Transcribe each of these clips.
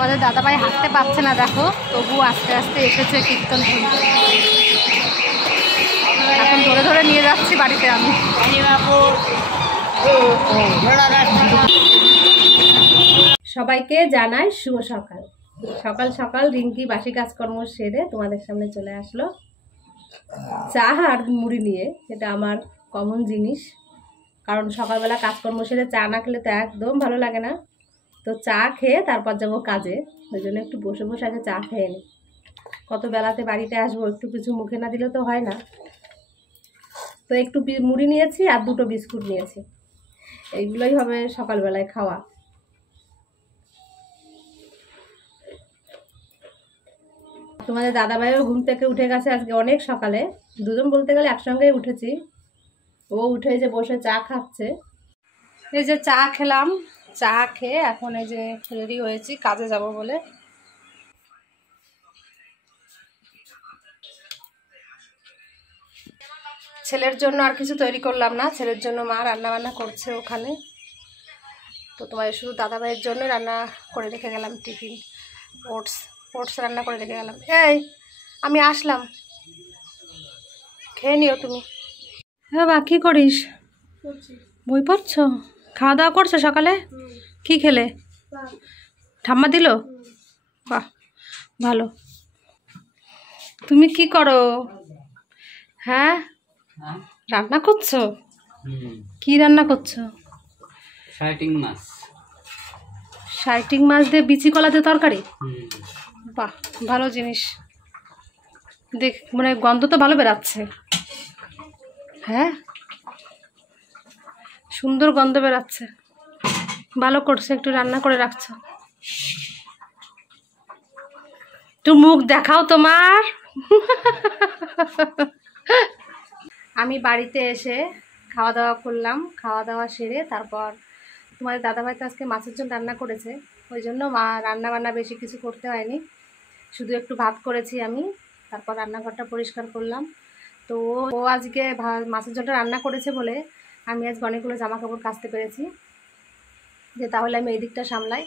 তোমাদের দাদাভাই হাঁটতে পারছে না দেখো, তবু আস্তে আস্তে এসেছে কীর্তন শুনতে। এখন ধরে ধরে নিয়ে যাচ্ছি বাড়িতে আমি। সবাইকে জানাই শুভ সকাল। সকাল সকাল রিঙ্কি বাসি কাজকর্ম সেরে তোমাদের সামনে চলে আসলো চা আর মুড়ি নিয়ে। এটা আমার কমন জিনিস, কারণ সকালবেলা কাজকর্ম সেরে চা না খেলে তো একদম ভালো লাগে না। তো চা খেয়ে তারপর যাবো কাজে, ওই জন্য একটু বসে বসে আগে চা খেয়ে নিই। কত বেলাতে বাড়িতে আসবো, একটু কিছু মুখে না দিলে তো হয় না। তো একটু মুড়ি নিয়েছি আর দুটো বিস্কুট নিয়েছি, এইগুলোই হবে সকালবেলায় খাওয়া। তোমাদের দাদাভাইও ঘুম থেকে উঠে গেছে আজকে অনেক সকালে, দুজন বলতে গেলে একসঙ্গেই উঠেছি। ও উঠে যে বসে চা খাচ্ছে। এই যে চা খেলাম, চা খেয়ে এখন এই যে রেডি হয়েছি কাজে যাব বলে। ছেলের জন্য আর কিছু তৈরি করলাম না, ছেলের জন্য মা রান্না বান্না করছে ওখানে। তো তোমার শুধু দাদাভাইয়ের জন্য রান্না করে রেখে গেলাম টিফিন, ওটস রান্না করে রেখে গেলাম। এই আমি আসলাম, খেয়ে নিও তুমি। হ্যাঁ বা কী করিস? বই পড়ছো? খাওয়া দাওয়া করছো সকালে? কি খেলে? ঠাম্মা দিল? বাহ ভালো। তুমি কি করো? হ্যাঁ রান্না করছো? কি রান্না করছো? শাইটিং মাছ। শাইটিং মাছ দিয়ে বিচি কলা দিয়ে তরকারি? বাহ ভালো জিনিস। দেখ মানে গন্ধ তো ভালো বেরাচ্ছে। হ্যাঁ সুন্দর গন্ধ বেরাচ্ছে, ভালো করছে, একটু রান্না করে রাখছো। একটু মুখ দেখাও তোমার। আমি বাড়িতে এসে খাওয়া দাওয়া করলাম, খাওয়া দাওয়া সেরে তারপর তোমাদের দাদাভাই তো আজকে মাছের ঝোল রান্না করেছে, ওই জন্য মা রান্না বান্না বেশি কিছু করতে হয়নি, শুধু একটু ভাত করেছি আমি। তারপর রান্নাঘরটা পরিষ্কার করলাম। তো ও আজকে মাছের ঝোলটা রান্না করেছে বলে আমি আজকে অনেকগুলো জামা কাপড় কাচতে পেরেছি, যে তাহলে আমি এই দিকটা সামলাই।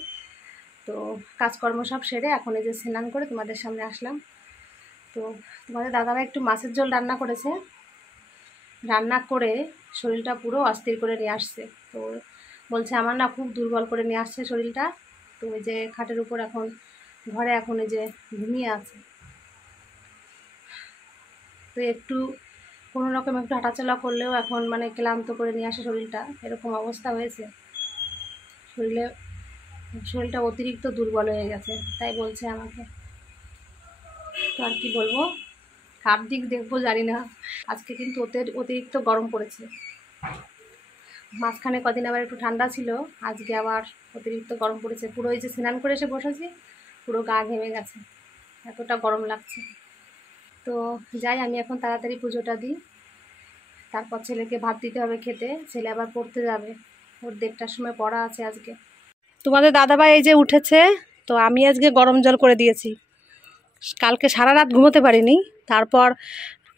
তো কাজকর্ম সব সেরে এখন এই যে স্নান করে তোমাদের সামনে আসলাম। তো তোমাদের দাদাভাই একটু মাছের ঝোল রান্না করেছে, রান্না করে শরীরটা পুরো অস্থির করে নিয়ে আসছে। তো বলছে আমার না খুব দুর্বল করে নিয়ে আসছে শরীরটা। তো ওই যে খাটের উপর এখন ঘরে এখন এই যে ঘুমিয়ে আছে। তো একটু কোনো রকম একটু হাঁটাচলা করলেও এখন মানে ক্লান্ত করে নিয়ে আসে শরীরটা, এরকম অবস্থা হয়েছে। শরীরটা অতিরিক্ত দুর্বল হয়ে গেছে, তাই বলছে আমাকে। তো আর কি বলবো, কার দিক দেখবো জানি না। আজকে কিন্তু অতিরিক্ত গরম পড়েছে, মাঝখানে কদিন আবার একটু ঠান্ডা ছিল, আজকে আবার অতিরিক্ত গরম পড়েছে। পুরো এই যে স্নান করে এসে বসেছি, পুরো গা ঘেমে গেছে, এতটা গরম লাগছে। তো যাই, আমি এখন তাড়াতাড়ি পুজোটা দিই, তারপর ছেলেকে ভাত দিতে হবে খেতে, ছেলে আবার পড়তে যাবে, ওর 1:30টার সময় পড়া আছে আজকে। তোমাদের দাদাভাই এই যে উঠেছে, তো আমি আজকে গরম জল করে দিয়েছি। কালকে সারা রাত ঘুমোতে পারিনি, তারপর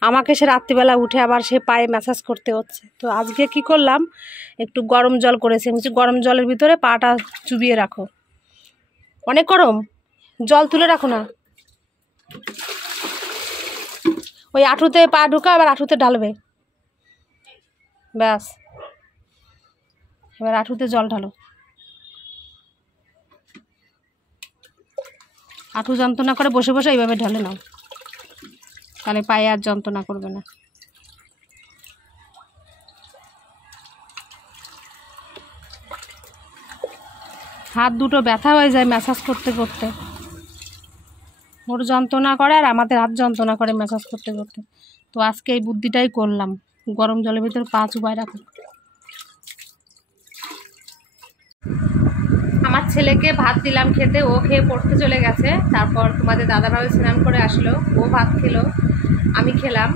আমাকে সে রাত্রিবেলা উঠে আবার সে পায়ে ম্যাসাজ করতে হচ্ছে। তো আজকে কি করলাম, একটু গরম জল করেছি। গরম জলের ভিতরে পাটা চুবিয়ে রাখো, অনেক গরম, জল তুলে রাখো না, ওই আঁটুতে পা ঢুকা, আবার আঁটুতে ঢালবে, ব্যাস। এবার আঁটুতে জল ঢালো, আঁটু যন্ত্রণা করে বসে বসে এইভাবে ঢালে নাও, তাহলে পায়ে আর যন্ত্রণা করবে না। হাত দুটো ব্যথা হয়ে যায় ম্যাসাজ করতে করতে, ওর যন্ত্রণা করে আর আমাদের হাত যন্ত্রণা করে ম্যাসাজ করতে করতে। তো আজকে এই বুদ্ধিটাই করলাম, গরম জলের ভিতরে পা চুবায় রাখো। আমার ছেলেকে ভাত দিলাম খেতে, ও খেয়ে পড়তে চলে গেছে। তারপর তোমাদের দাদাভাই স্নান করে আসলো, ও ভাত খেলো, আমি খেলাম।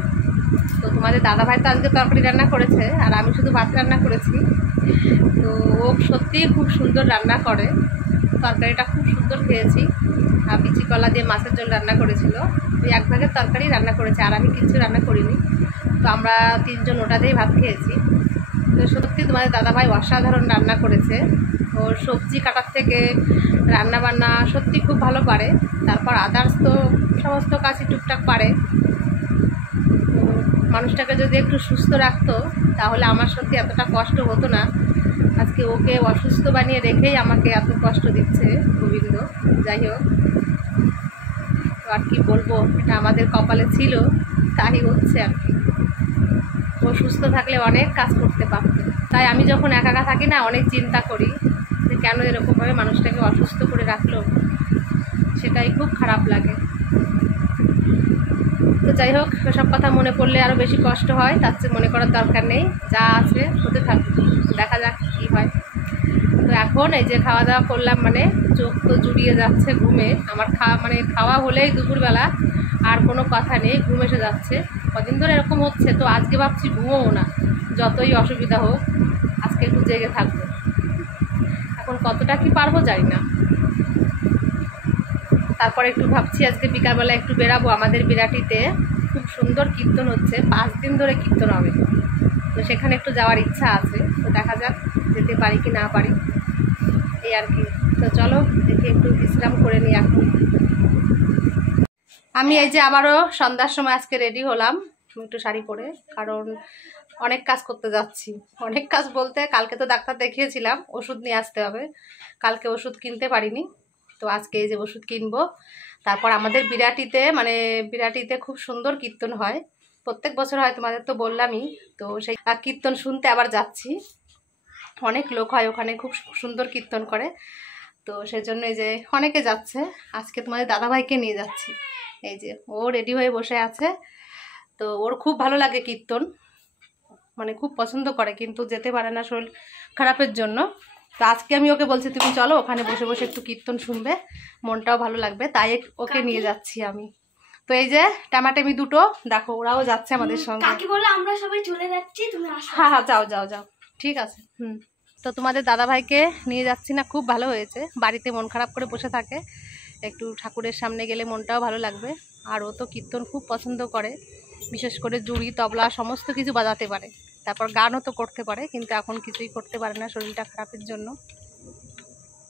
তো তোমাদের দাদাভাই তো আজকে তরকারি রান্না করেছে আর আমি শুধু ভাত রান্না করেছি। তো ও সত্যিই খুব সুন্দর রান্না করে, তরকারিটা খুব সুন্দর খেয়েছি। আর বিচি কলা দিয়ে মাছের ঝোল রান্না করেছিল, ওই এক ভাগের তরকারি রান্না করেছে, আর আমি কিছু রান্না করিনি। তো আমরা 3জন ওটা দিয়েই ভাত খেয়েছি। তো সত্যি তোমাদের দাদাভাই অসাধারণ রান্না করেছে, ও ওর সবজি কাটার থেকে রান্না বান্না সত্যি খুব ভালো পারে। তারপর আদার্স তো সমস্ত কাজই টুকটাক পারে। মানুষটাকে যদি একটু সুস্থ রাখতো তাহলে আমার সত্যি এতটা কষ্ট হতো না। আজকে ওকে অসুস্থ বানিয়ে রেখেই আমাকে এত কষ্ট দিচ্ছে গোবিন্দ। যাই হোক, তো আর কি বলবো, এটা আমাদের কপালে ছিল, তাই হচ্ছে আর কি। ও সুস্থ থাকলে অনেক কাজ করতে পারত। তাই আমি যখন একা একা থাকি না, অনেক চিন্তা করি যে কেন এরকমভাবে মানুষটাকে অসুস্থ করে রাখলো, সেটাই খুব খারাপ লাগে। তো যাই হোক, সব কথা মনে পড়লে আরও বেশি কষ্ট হয়, তার চেয়ে মনে করার দরকার নেই, যা আছে হতে থাক, দেখা যাক কী হয়। তো এখন এই যে খাওয়া দাওয়া করলাম, মানে চোখ তো জুড়িয়ে যাচ্ছে ঘুমে। আমার খাওয়া হলেই দুপুরবেলা আর কোনো কথা নেই, ঘুম এসে যাচ্ছে। কদিন ধরে এরকম হচ্ছে, তো আজকে ভাবছি ঘুমোও না, যতই অসুবিধা হোক আজকে একটু জেগে থাকবো। এখন কতটা কি পারবো জানি না। তারপরে একটু ভাবছি আজকে বিকালবেলা একটু বেরাবো। আমাদের বিরাটিতে খুব সুন্দর কীর্তন হচ্ছে, 5 দিন ধরে কীর্তন হবে, তো সেখানে একটু যাওয়ার ইচ্ছা আছে। তো দেখা যাক যেতে পারি কি না পারি, এই আর কি। তো চলো দেখি একটু বিশ্রাম করে নিই এখন। আমি এই যে আবারও সন্ধ্যার সময় আজকে রেডি হলাম একটু শাড়ি পরে, কারণ অনেক কাজ করতে যাচ্ছি। অনেক কাজ বলতে, কালকে তো ডাক্তার দেখিয়েছিলাম, ওষুধ নিয়ে আসতে হবে, কালকে ওষুধ কিনতে পারিনি, তো আজকে এই যে ওষুধ কিনবো। তারপর আমাদের বিরাটিতে খুব সুন্দর কীর্তন হয়, প্রত্যেক বছর হয়, তোমাদের তো বললামই। তো সেই কীর্তন শুনতে আবার যাচ্ছি, অনেক লোক হয় ওখানে, খুব সুন্দর কীর্তন করে। তো সেজন্য এই যে অনেকে যাচ্ছে, আজকে তোমাদের দাদাভাইকে নিয়ে যাচ্ছি। এই যে ও রেডি হয়ে বসে আছে, তো ওর খুব ভালো লাগে কীর্তন, মানে খুব পছন্দ করে, কিন্তু যেতে পারে না শরীর খারাপের জন্য। তো আজকে আমি ওকে বলছি তুমি চলো, ওখানে বসে বসে একটু কীর্তন শুনবে, মনটাও ভালো লাগবে, তাই ওকে নিয়ে যাচ্ছি আমি। তো এই যে টামাটামি দুটো দেখো, ওরাও যাচ্ছে আমাদের সঙ্গে। কাকি বলে আমরা সবাই চলে যাচ্ছি, তুমি আসো। হ্যাঁ হ্যাঁ, যাও যাও যাও, ঠিক আছে। তো তোমাদের দাদাভাইকে নিয়ে যাচ্ছি না, খুব ভালো হয়েছে। বাড়িতে মন খারাপ করে বসে থাকে, একটু ঠাকুরের সামনে গেলে মনটাও ভালো লাগবে। আর ও তো কীর্তন খুব পছন্দ করে, বিশেষ করে জুড়ি তবলা সমস্ত কিছু বাজাতে পারে, তারপর গানও তো করতে পারে, কিন্তু এখন কিছুই করতে পারে না শরীরটা খারাপের জন্য।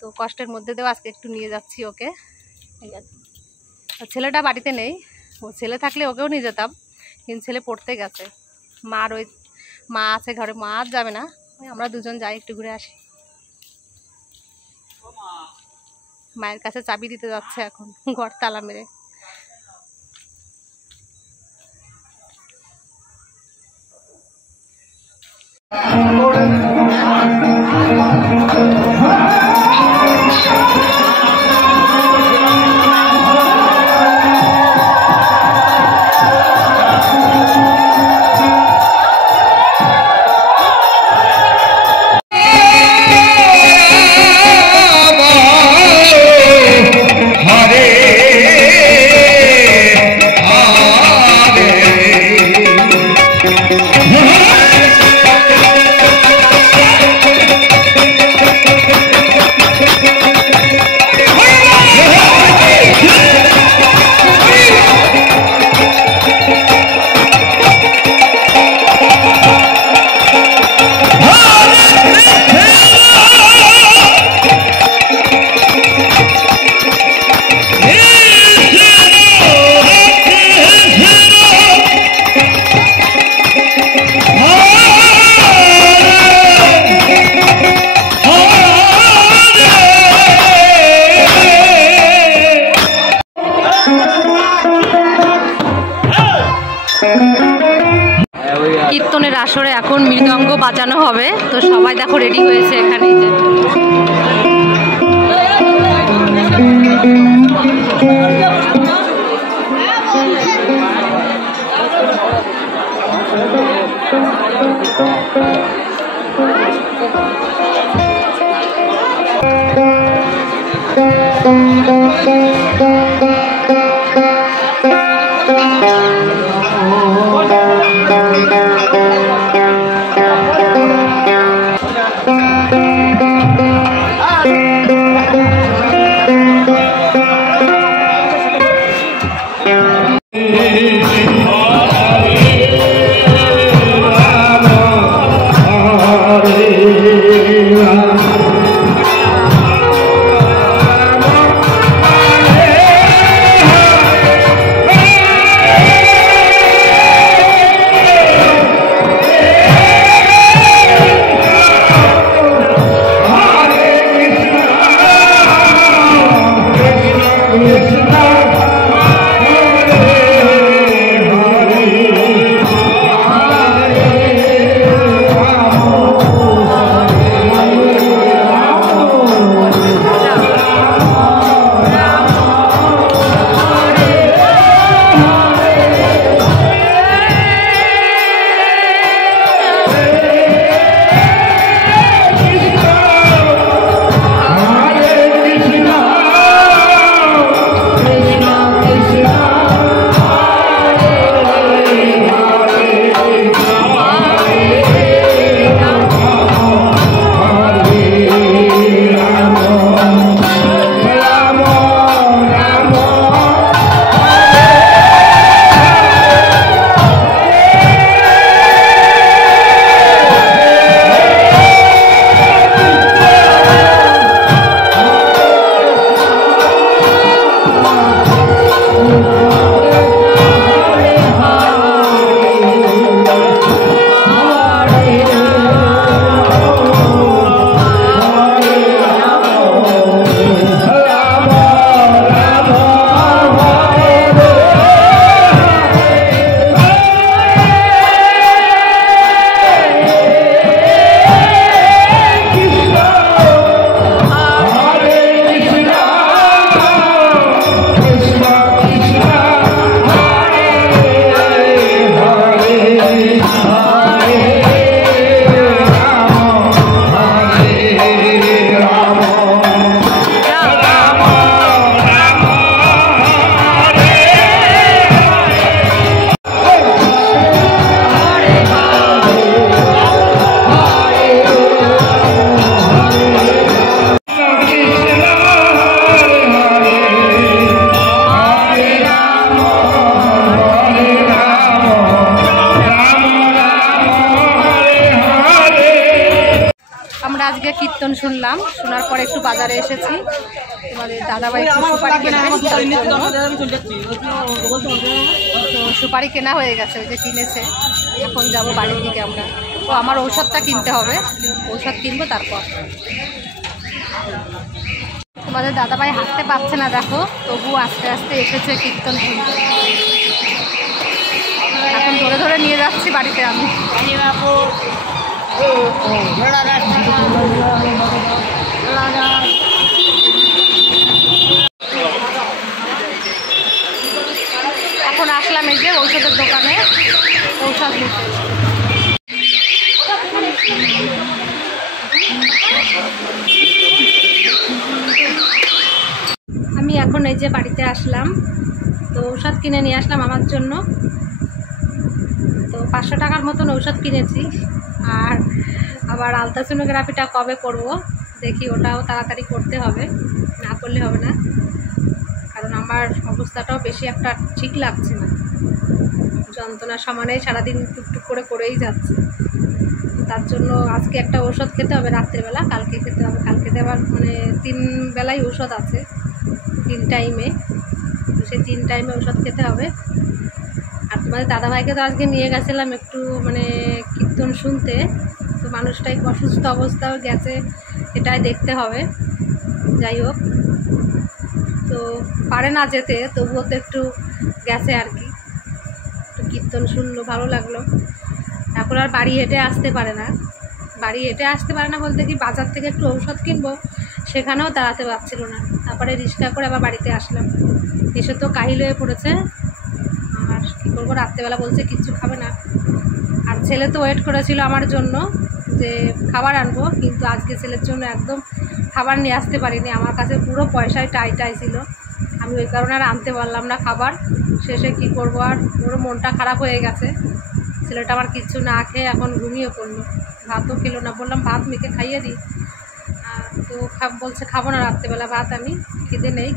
তো কষ্টের মধ্যে দিয়েও আজকে একটু নিয়ে যাচ্ছি ওকে, ঠিক আছে। ছেলেটা বাড়িতে নেই, ও ছেলে থাকলে ওকেও নিয়ে যেতাম, কিন্তু ছেলে পড়তে গেছে। মা আছে ঘরে, মা আর যাবে না, আমরা দুজন যাই একটু ঘুরে আসি। মায়ের কাছে চাবি দিতে যাচ্ছে এখন, ঘর তালা মেরে। কীর্তনের আসরে এখন মৃদঙ্গ বাজানো হবে, তো সবাই দেখো রেডি হয়েছে এখানে। আজকে কীর্তন শুনলাম, শোনার পরে একটু বাজারে এসেছি। তোমাদের দাদাভাই একটু সুপারি কেনা, তো সুপারি কেনা হয়ে গেছে, ওই যে কিনেছে। এখন যাব বাড়ির দিকে আমরা। তো আমার ঔষধটা কিনতে হবে, ঔষধ কিনবো তারপর। তোমাদের দাদাভাই হাঁটতে পারছে না দেখো, তবু আস্তে আস্তে এসেছে কীর্তন শুনতে। এখন ধরে ধরে নিয়ে যাচ্ছি বাড়িতে আমি। এখন আসলাম এই যে ঔষধের দোকানে ঔষধ নিতে। আমি এখন এই যে বাড়িতে আসলাম, তো ঔষধ কিনে নিয়ে আসলাম আমার জন্য। তো 500 টাকার মতন ঔষধ কিনেছি। আর আবার আলট্রাসোনোগ্রাফিটা কবে করব দেখি, ওটাও তাড়াতাড়ি করতে হবে, না করলে হবে না। কারণ আমার অবস্থাটাও বেশি একটা ঠিক লাগছে না, যন্ত্রণার সমানেই সারাদিন টুকটুক করে করেই যাচ্ছে। তার জন্য আজকে একটা ওষুধ খেতে হবে রাত্রেবেলা, কালকে খেতে হবে। কালকে দেওয়ার মানে 3 বেলায় ওষুধ আছে, 3 টাইমে। সেই 3 টাইমে ওষুধ খেতে হবে। আর তোমাদের দাদাভাইকে তো আজকে নিয়ে গেছিলাম একটু মানে কীর্তন শুনতে, তো মানুষটাই অসুস্থ অবস্থাও গেছে, এটাই দেখতে হবে। যাই হোক, তো পারে না যেতে, তবুও তো একটু গেছে আর কি, একটু কীর্তন শুনলো, ভালো লাগলো। এখন আর বাড়ি হেঁটে আসতে পারে না। বাড়ি হেঁটে আসতে পারে না বলতে কি, বাজার থেকে একটু ঔষধ কিনবো, সেখানেও দাঁড়াতে পারছিল না। তারপরে রিক্সা করে আবার বাড়িতে আসলাম। এসে তো কাহিল হয়ে পড়েছে। আর কী করবো, রাত্রেবেলা বলছে কিচ্ছু খাবে না। আর ছেলে তো ওয়েট করেছিল আমার জন্য যে খাবার আনবো, কিন্তু আজকে ছেলের জন্য একদম খাবার নিয়ে আসতে পারিনি। আমার কাছে পুরো পয়সায় টাই ছিল, আমি ওই কারণে আর আনতে পারলাম না খাবার। শেষে কি করবো, আর পুরো মনটা খারাপ হয়ে গেছে। ছেলেটা আমার কিচ্ছু না খেয়ে এখন ঘুমিয়ে পড়লো, ভাতও খেলো না। বললাম ভাত মেখে খাইয়ে দিই, তো বলছে খাবো না রাত্রেবেলা ভাত, আমি খেতে নেই,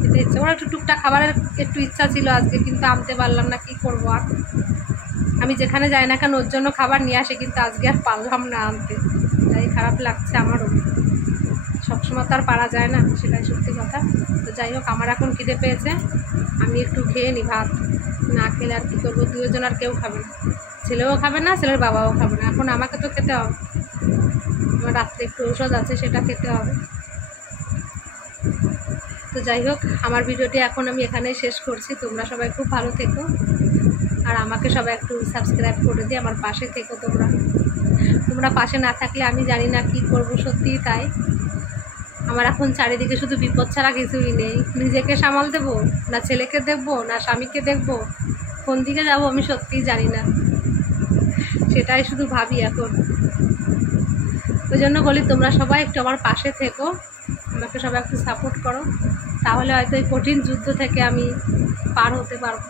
খেতে ইচ্ছে। ওরা একটু টুকটাক খাবারের একটু ইচ্ছা ছিল আজকে, কিন্তু আনতে পারলাম না, কি করবো আর। আমি যেখানে যাই না কেন ওর জন্য খাবার নিয়ে আসে, কিন্তু আজকে আর পারলাম না আনতে, তাই খারাপ লাগছে আমারও। সবসময় তো আর পারা যায় না, সেটাই সত্যি কথা। তো যাই হোক, আমার এখন খিদে পেয়েছে, আমি একটু খেয়ে নিই ভাত। না খেলে আর কী করবো, 2 জন আর কেউ খাবে না, ছেলেও খাবে না, ছেলের বাবাও খাবে না। এখন আমাকে তো খেতে হবে, আমার রাত্রে একটু ঔষধ আছে, সেটা খেতে হবে। তো তো যাই হোক, আমার ভিডিওটি এখন আমি এখানেই শেষ করছি। তোমরা সবাই খুব ভালো থেকো, আর আমাকে সবাই একটু সাবস্ক্রাইব করে দিয়ে আমার পাশে থেকো। তোমরা পাশে না থাকলে আমি জানি না কি করব, সত্যিই তাই। আমার এখন চারিদিকে শুধু বিপদ ছাড়া কিছুই নেই। নিজেকে সামাল দেবো, না ছেলেকে দেখবো, না স্বামীকে দেখবো, কোন দিকে যাব আমি সত্যিই জানি না, সেটাই শুধু ভাবি এখন। ওই জন্য বলি তোমরা সবাই একটু আমার পাশে থেকো, আমাকে সবাই একটু সাপোর্ট করো, তাহলে হয়তো এই কঠিন যুদ্ধ থেকে আমি পার হতে পারবো।